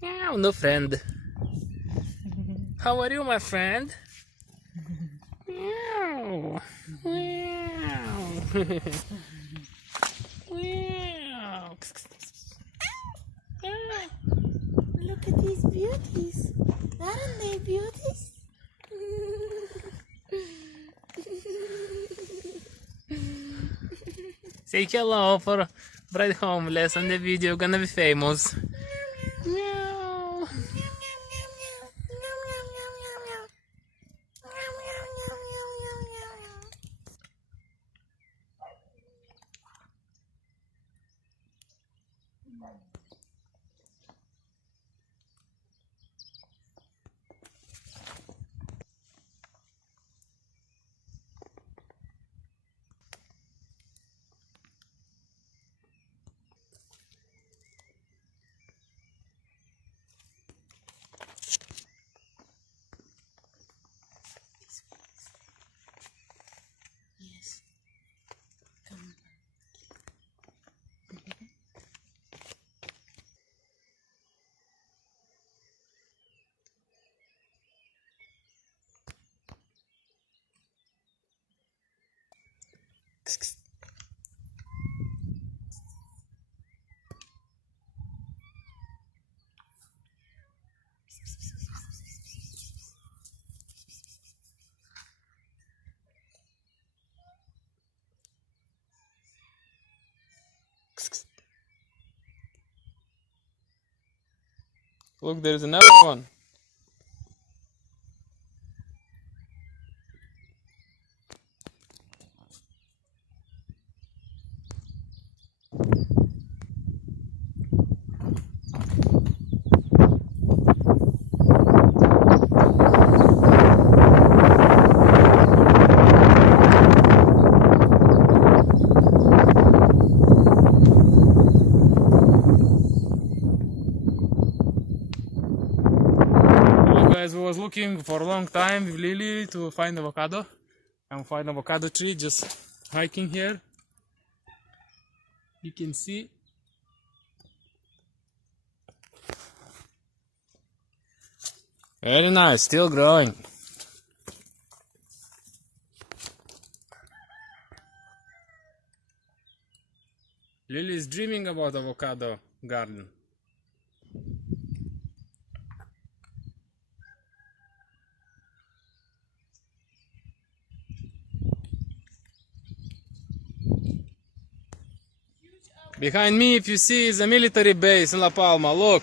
Meow, no friend. How are you, my friend? Meow. Meow. Meow. Look at these beauties. Aren't they beauties? Say hello for Bright Homeless on the video, gonna be famous. Meow. Yes. Come. Look, there's another one. Guys, we was looking for a long time with Lily to find avocado and find avocado tree, just hiking here. You can see very nice, still growing. Lily is dreaming about avocado garden. Behind me, if you see, is a military base in La Palma. Look.